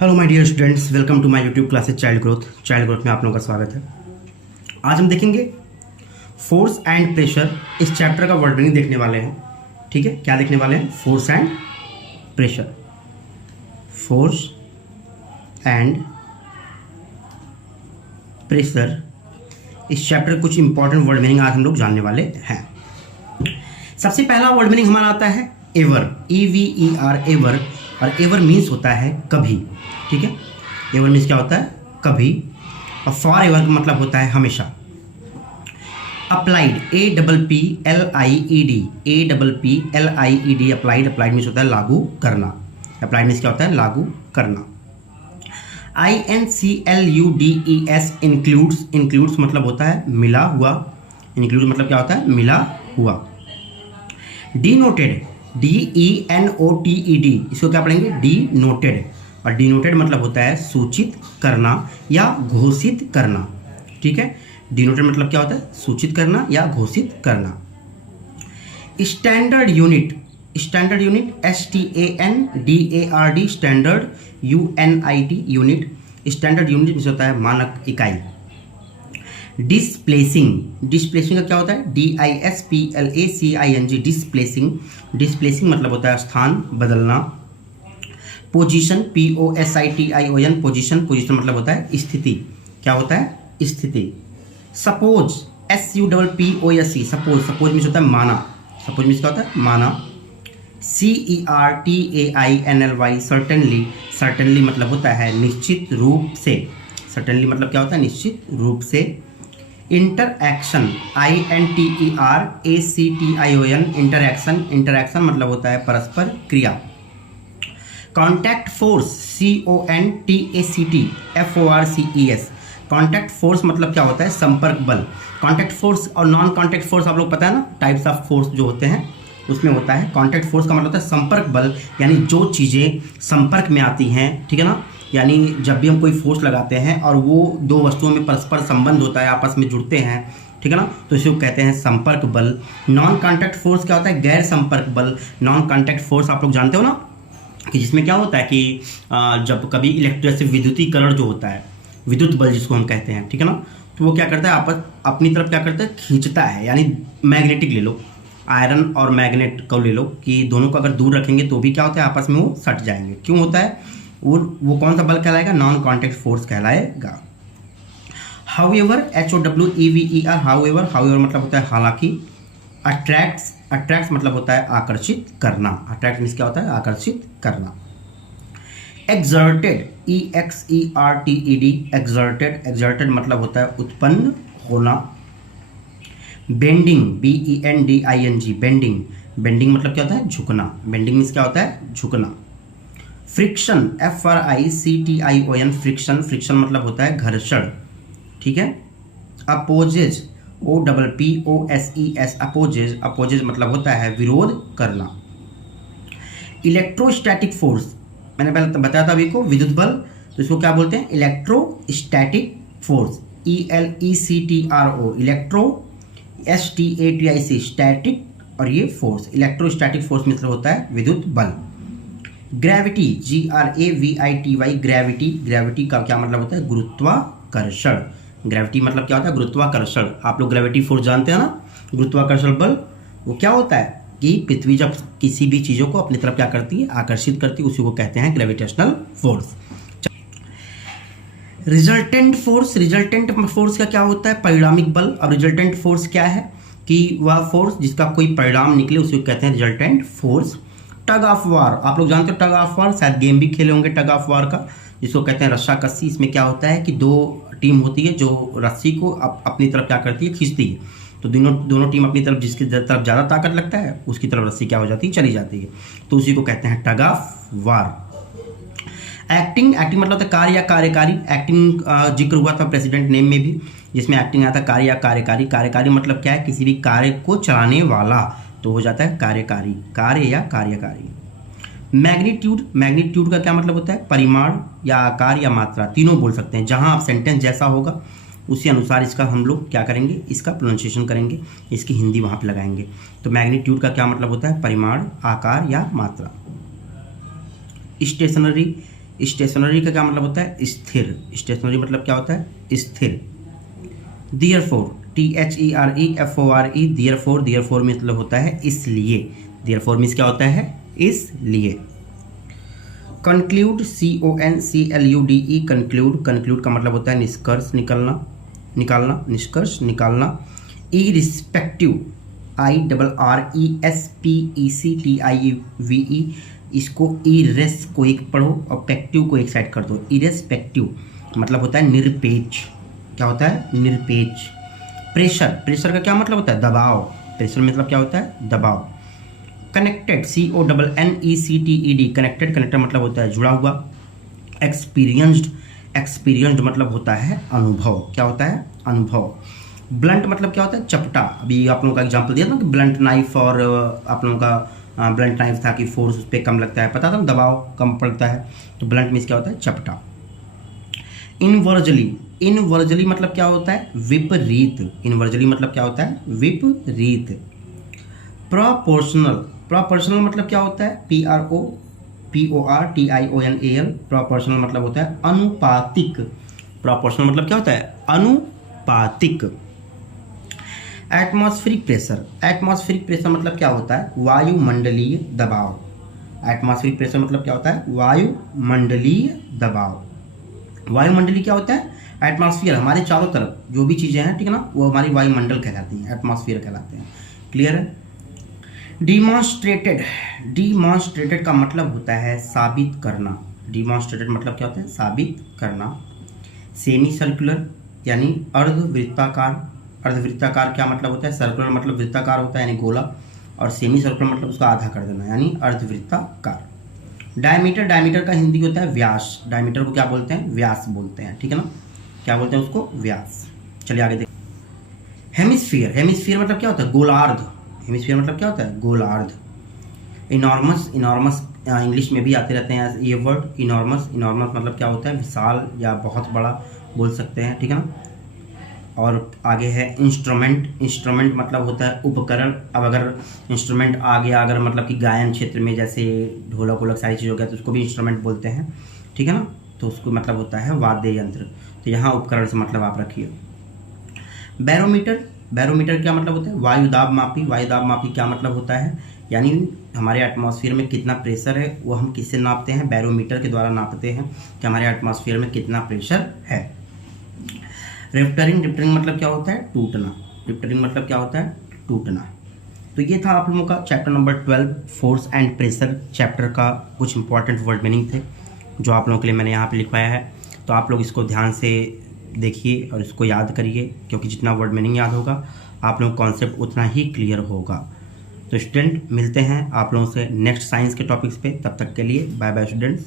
Hello my dear students, welcome to my YouTube classes child growth में आप लोगों का स्वागत है। आज हम देखेंगे फोर्स एंड प्रेशर। इस चैप्टर का वर्ड मीनिंग देखने वाले हैं। ठीक है, क्या देखने वाले हैं? Force and pressure. Force and pressure, इस चैप्टर के कुछ इंपॉर्टेंट वर्ड मीनिंग आज हम लोग जानने वाले हैं। सबसे पहला वर्ड मीनिंग हमारा आता है एवर, EVER, एवर। और एवर मीन्स होता है कभी। ठीक है, एवर मीन्स क्या होता है? कभी। और फॉर एवर का मतलब होता है हमेशा। अप्लाइड, APPLIED, अप्लाइड मीन्स होता है लागू करना। अप्लाइड मीन्स क्या होता है? लागू करना। INCLUDES, इंक्लूड्स मतलब होता है मिला हुआ। इंक्लूड मतलब क्या होता है? मिला हुआ। डिनोटेड, DENOTED, इसको क्या पढ़ेंगे? डिनोटेड। और डिनोटेड मतलब होता है सूचित करना या घोषित करना। ठीक है, डिनोटेड मतलब क्या होता है? सूचित करना या घोषित करना। Standard unit, STANDARD, standard, UNIT, unit. Standard unit means होता है मानक इकाई। डिस्प्लेसिंग का क्या होता है? DISPLACING, डिस्प्लेसिंग मतलब होता है स्थान बदलना। पोजीशन, POSITION, पोजीशन मतलब होता है स्थिति। क्या होता है? स्थिति। सपोज, SUPPOSE, सपोज मीन्स होता है माना। सपोज मीन्स क्या होता है? माना। CERTAINLY, सर्टेनली मतलब होता है निश्चित रूप से। सर्टेनली मतलब क्या होता है? निश्चित रूप से। इंटरएक्शन, INTERACTION, इंटरएक्शन मतलब होता है परस्पर क्रिया। Contact force, CONTACT contact force मतलब क्या होता है? संपर्क बल। कॉन्टैक्ट फोर्स और नॉन कॉन्टैक्ट फोर्स आप लोग पता है ना, टाइप्स ऑफ फोर्स जो होते हैं उसमें होता है। कॉन्टैक्ट फोर्स का मतलब होता है संपर्क बल, यानी जो चीज़ें संपर्क में आती हैं। ठीक है ना, यानी जब भी हम कोई फोर्स लगाते हैं और वो दो वस्तुओं में परस्पर संबंध होता है, आपस में जुड़ते हैं, ठीक है ना, तो इसे कहते हैं संपर्क बल। नॉन कॉन्टैक्ट फोर्स क्या होता है? गैर संपर्क बल। नॉन कॉन्टैक्ट फोर्स आप लोग जानते हो ना, कि जिसमें क्या होता है कि जब कभी जैसे विद्युतीकरण जो होता है, विद्युत बल जिसको हम कहते हैं, ठीक है ना, तो वो क्या करता है? अपनी तरफ क्या करता है? खींचता है। यानी मैग्नेटिक ले लो, आयरन और मैग्नेट को ले लो, कि दोनों को अगर दूर रखेंगे तो भी क्या होता है? आपस में वो सट जाएंगे। क्यों होता है? वो कौन सा बल कहलाएगा? नॉन कॉन्टैक्ट फोर्स कहलाएगा। हाउएवर, HOWEVER, हाउएवर मतलब होता है हालांकि। अट्रैक्ट्स मतलब होता है आकर्षित करना। अट्रैक्ट मीन्स क्या होता है? आकर्षित करना। एक्सर्टेड, EXERTED, एक्सर्टेड मतलब होता है उत्पन्न होना। बेंडिंग, BENDING, बेंडिंग मतलब क्या होता है? झुकना। बेंडिंग मीन्स क्या होता है? झुकना। फ्रिक्शन, FRICTION, फ्रिक्शन मतलब होता है घर्षण। ठीक है। अपोजेज, OPPOSES, अपोजेज मतलब होता है विरोध करना। इलेक्ट्रोस्टैटिक फोर्स, मैंने पहले बताया था अभी को, विद्युत बल, तो इसको क्या बोलते हैं? Electrostatic force, ELECTRO, electro, STATIC, static, और ये फोर्स, इलेक्ट्रोस्टैटिक फोर्स मतलब होता है विद्युत बल। ग्रेविटी, GRAVITY, ग्रेविटी का क्या मतलब होता है? गुरुत्वाकर्षण। ग्रेविटी मतलब क्या होता है? गुरुत्वाकर्षण। आप लोग ग्रेविटी फोर्स जानते हैं ना, गुरुत्वाकर्षण बल। वो क्या होता है कि पृथ्वी जब किसी भी चीज़ों को अपनी तरफ क्या करती है? आकर्षित करती है, उसी को कहते हैं ग्रेविटेशनल फोर्स। रिजल्टेंट फोर्स का क्या होता है? परिणामिक बल। अब रिजल्टेंट फोर्स क्या है? कि वह फोर्स जिसका कोई परिणाम निकले उसी को कहते हैं resultant force. Tug of war, आप लोग जानते हो टग ऑफ वार, शायद गेम भी खेले होंगे टग ऑफ वार का, जिसको कहते हैं रस्साकसी। इसमें क्या होता है कि दो टीम होती है जो रस्सी को अपनी तरफ क्या करती है? खींचती है। तो दोनों टीम अपनी तरफ, जिसकी तरफ ज़्यादा ताकत लगता है उसकी तरफ रस्सी क्या हो जाती है? चली जाती है। तो उसी को कहते हैं टग ऑफ वार। एक्टिंग मतलब होता है कार्य या कार्यकारी। एक्टिंग जिक्र हुआ था प्रेसिडेंट नेम में भी, जिसमें एक्टिंग आता है कार्य या कार्यकारी। कार्यकारी मतलब क्या है? किसी भी कार्य को चलाने वाला, तो हो जाता है कार्यकारी, कार्य या कार्यकारी। मैग्नीट्यूड का क्या मतलब होता है? परिमाण या आकार या मात्रा, तीनों बोल सकते हैं। जहां आप सेंटेंस जैसा होगा उसी अनुसार इसका हम लोग क्या करेंगे? इसका प्रोनाउंसिएशन करेंगे, इसकी हिंदी वहां पे लगाएंगे। तो मैग्नीट्यूड का क्या मतलब होता है? परिमाण, आकार या मात्रा। स्टेशनरी का क्या मतलब होता है? स्थिर। स्टेशनरी मतलब क्या होता है? स्थिर। देयरफॉर, THEREFORE, देयरफॉर, देयरफॉर मतलब होता है इसलिए। देयरफॉर मीन्स क्या होता है? इसलिए। कंक्लूड, CONCLUDE, कंक्लूड, कंक्लूड का मतलब होता है निष्कर्ष निकालना, निकालना, निष्कर्ष निकालना। इरिस्पेक्टिव, IRRESPECTIVE, इसको इरेस को एक पढ़ो और पेक्टिव को एक साइड कर दो। इरेस्पेक्टिव मतलब होता है निरपेक्ष। क्या होता है? निरपेक्ष। प्रेशर, प्रेशर का क्या मतलब होता है? दबाव। प्रेशर मतलब क्या होता है? दबाव। कनेक्टेड, CONNECTED, कनेक्टेड, कनेक्टेड मतलब होता है जुड़ा हुआ। एक्सपीरियंस्ड, एक्सपीरियंस्ड मतलब होता है अनुभव। क्या होता है? अनुभव। ब्लंट मतलब क्या होता है? चपटा। अभी आप लोगों का एग्जांपल दिया था कि ब्लंट नाइफ, और आप लोगों का ब्लंट नाइफ था कि फोर्स उस पर कम लगता है, पता था ना, दबाव कम पड़ता है। तो ब्लंट मीन्स क्या होता है? चपटा। इनवर्जली, इनवर्जली मतलब क्या होता है? विपरीत। इनवर्जली मतलब क्या होता है? विपरीत। प्रोपोर्शनल, प्रोपोर्शनल मतलब क्या होता है? PROPORTIONAL, प्रोपोर्शनल मतलब होता है अनुपातिक। प्रोपोर्शनल मतलब क्या होता है? अनुपातिक। एटमॉस्फेरिक प्रेशर, एटमॉस्फेरिक प्रेशर मतलब क्या होता है? वायुमंडलीय दबाव। एटमॉस्फेरिक प्रेशर मतलब क्या होता है? वायुमंडलीय दबाव। वायुमंडलीय क्या होता है? एटमॉस्फेयर, हमारे चारों तरफ जो भी चीज़ें हैं, ठीक है ना, वो हमारी वायुमंडल कहलाती हैं, एटमॉस्फेयर कहलाते हैं। क्लियर है? डिमॉन्स्ट्रेटेड, डिमॉन्स्ट्रेटेड का मतलब होता है साबित करना। डिमॉन्स्ट्रेटेड मतलब क्या होता है? साबित करना। सेमी सर्कुलर यानी अर्धवृत्ताकार। अर्धवृत्ताकार क्या मतलब होता है? सर्कुलर मतलब वृत्ताकार होता है यानी गोला, और सेमी सर्कुलर मतलब उसका आधा कर देना यानी अर्धवृत्ताकार। डायमीटर, डायमीटर का हिंदी होता है व्यास। डायमीटर को क्या बोलते हैं? व्यास बोलते हैं, ठीक है ना, क्या बोलते हैं उसको? व्यास। चलिए आगे देखिए। हेमिस्फीयर, हेमिस्फीयर मतलब क्या होता है? गोलार्ध। हेमिस्फीयर मतलब क्या होता है? गोलार्ध। इनॉर्मस, इनॉर्मस इंग्लिश में भी आते रहते हैं ये वर्ड, इनॉर्मस। इनॉर्मस मतलब क्या होता है? विशाल या बहुत बड़ा बोल सकते हैं, ठीक है ना। और आगे है इंस्ट्रूमेंट, इंस्ट्रूमेंट मतलब होता है उपकरण। अब अगर इंस्ट्रूमेंट आ गया, अगर मतलब कि गायन क्षेत्र में जैसे ढोलक वोलक सारी चीज़ हो गया तो उसको भी इंस्ट्रूमेंट बोलते हैं, ठीक है ना। तो उसको मतलब होता है वाद्य यंत्र। तो यहाँ उपकरण से मतलब आप रखिए। बैरोमीटर, बैरोमीटर क्या मतलब होता है? वायुदाब मापी। वायुदाब मापी क्या मतलब होता है? यानी हमारे एटमॉस्फेयर में कितना प्रेशर है वो हम किससे नापते हैं? बैरोमीटर के द्वारा नापते हैं कि हमारे एटमॉस्फेयर में कितना प्रेशर है। रिफ्टरिंग, रिफ्टरिंग मतलब क्या होता है? टूटना। रिफ्टरिंग मतलब क्या होता है? टूटना। तो ये था आप लोगों का chapter number 12 force and pressure chapter का कुछ इंपॉर्टेंट वर्ड मीनिंग थे जो आप लोगों के लिए मैंने यहाँ पे लिखवाया है। तो आप लोग इसको ध्यान से देखिए और इसको याद करिए, क्योंकि जितना वर्ड मीनिंग याद होगा आप लोग कॉन्सेप्ट उतना ही क्लियर होगा। तो स्टूडेंट मिलते हैं आप लोगों से नेक्स्ट साइंस के टॉपिक्स पे, तब तक के लिए बाय बाय स्टूडेंट्स।